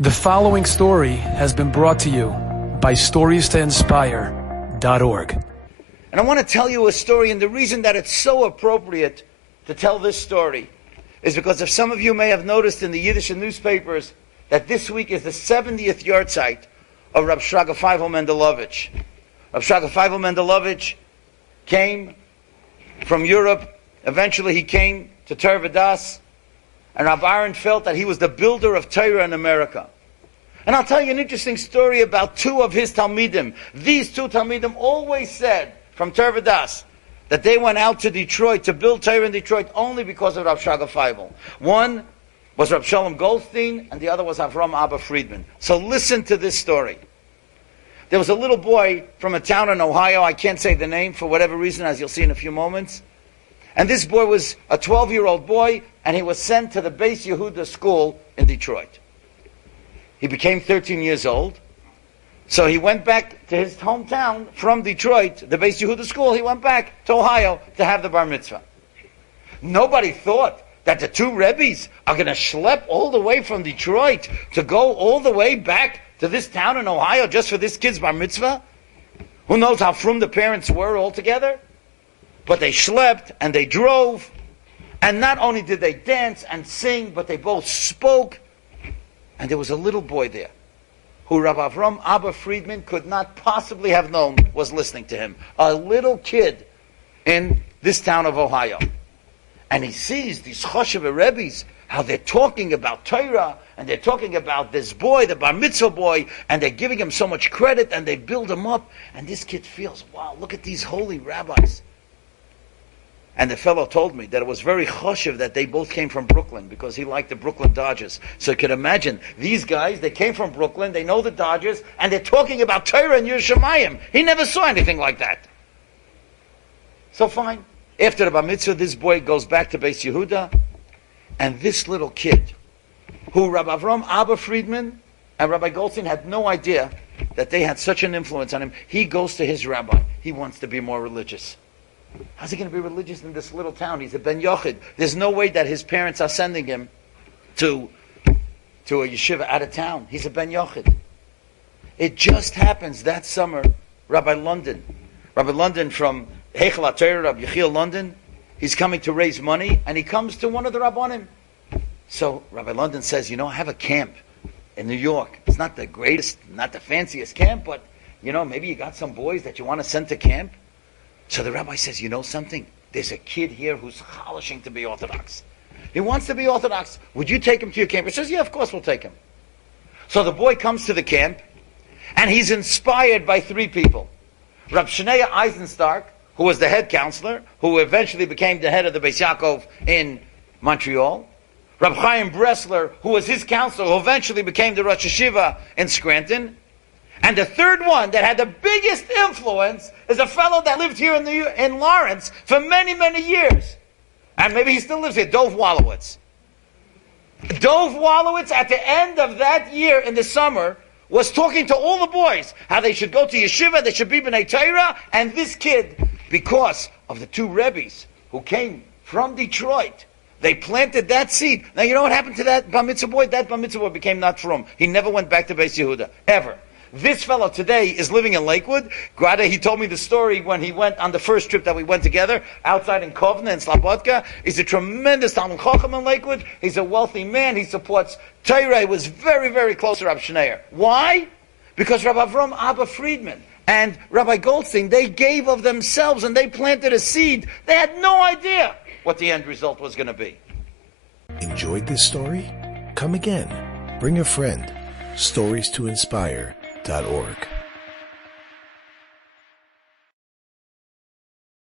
The following story has been brought to you by StoriesToInspire.org. And I want to tell you a story, and the reason that it's so appropriate to tell this story is because if some of you may have noticed in the Yiddish newspapers that this week is the 70th yahrzeit of Rab Shraga Feivel Mendelovich. Rab Shraga Feivel Mendelovich came from Europe. Eventually he came to Torah V'das, and Rab Aaron felt that he was the builder of Torah in America. And I'll tell you an interesting story about two of his Talmidim. These two Talmidim always said from Torah V'das that they went out to Detroit to build Torah in Detroit only because of Rab Shraga Feivel. One was Rab Shalom Goldstein, and the other was Avram Abba Friedman. So listen to this story. There was a little boy from a town in Ohio. I can't say the name for whatever reason, as you'll see in a few moments. And this boy was a 12-year-old boy, and he was sent to the Beis Yehuda school in Detroit. He became 13 years old. So he went back to his hometown from Detroit, the Beis Yehuda school. He went back to Ohio to have the bar mitzvah. Nobody thought that the two Rebbes are going to schlep all the way from Detroit to go all the way back to this town in Ohio just for this kid's bar mitzvah? Who knows how frum the parents were all together? But they schlepped and they drove. And not only did they dance and sing, but they both spoke. And there was a little boy there who Rabbi Avram Abba Friedman could not possibly have known was listening to him. A little kid in this town of Ohio. And he sees these Choshev Rebbes, how they're talking about Torah, and they're talking about this boy, the bar mitzvah boy, and they're giving him so much credit, and they build him up. And this kid feels, wow, look at these holy rabbis. And the fellow told me that it was very choshev that they both came from Brooklyn because he liked the Brooklyn Dodgers. So you could imagine, these guys, they came from Brooklyn, they know the Dodgers, and they're talking about Torah and Yerushalayim. He never saw anything like that. So fine. After the bar mitzvah, this boy goes back to Beis Yehuda, and this little kid, who Rabbi Avram Abba Friedman and Rabbi Goldstein had no idea that they had such an influence on him, he goes to his rabbi. He wants to be more religious. How's he going to be religious in this little town? He's a ben yochid. There's no way that his parents are sending him to a yeshiva out of town. He's a ben yochid. It just happens that summer, Rabbi London from Heichel HaTorah, Rabbi Yechiel London, he's coming to raise money, and he comes to one of the Rabbanim. So Rabbi London says, I have a camp in New York. It's not the greatest, not the fanciest camp, but, maybe you got some boys that you want to send to camp. So the rabbi says, you know something? There's a kid here who's chalishing to be Orthodox. He wants to be Orthodox. Would you take him to your camp? He says, yeah, of course we'll take him. So the boy comes to the camp, and he's inspired by three people. Rab Shneya Eisenstark, who was the head counselor, who eventually became the head of the Beis Yaakov in Montreal. Rab Chaim Bressler, who was his counselor, who eventually became the Rosh Hashiva in Scranton. And the third one that had the biggest influence is a fellow that lived here in Lawrence for many, many years. And maybe he still lives here, Dov Wolowitz. Dov Wolowitz, at the end of that year in the summer, was talking to all the boys how they should go to yeshiva, they should be b'nai Torah, and this kid, because of the two Rebbes who came from Detroit, they planted that seed. Now you know what happened to that bar mitzvah boy? That bar mitzvah boy became not from. He never went back to Beis Yehuda, ever. This fellow today is living in Lakewood. Grada, he told me the story when he went on the first trip that we went together, outside in Kovna and Slobodka. He's a tremendous Talmud Chacham in Lakewood. He's a wealthy man. He supports Torah. He was very, very close to Rabbi Schneier. Why? Because Rabbi Avram Abba Friedman and Rabbi Goldstein, they gave of themselves and they planted a seed. They had no idea what the end result was going to be. Enjoyed this story? Come again. Bring a friend. StoriesToInspire.org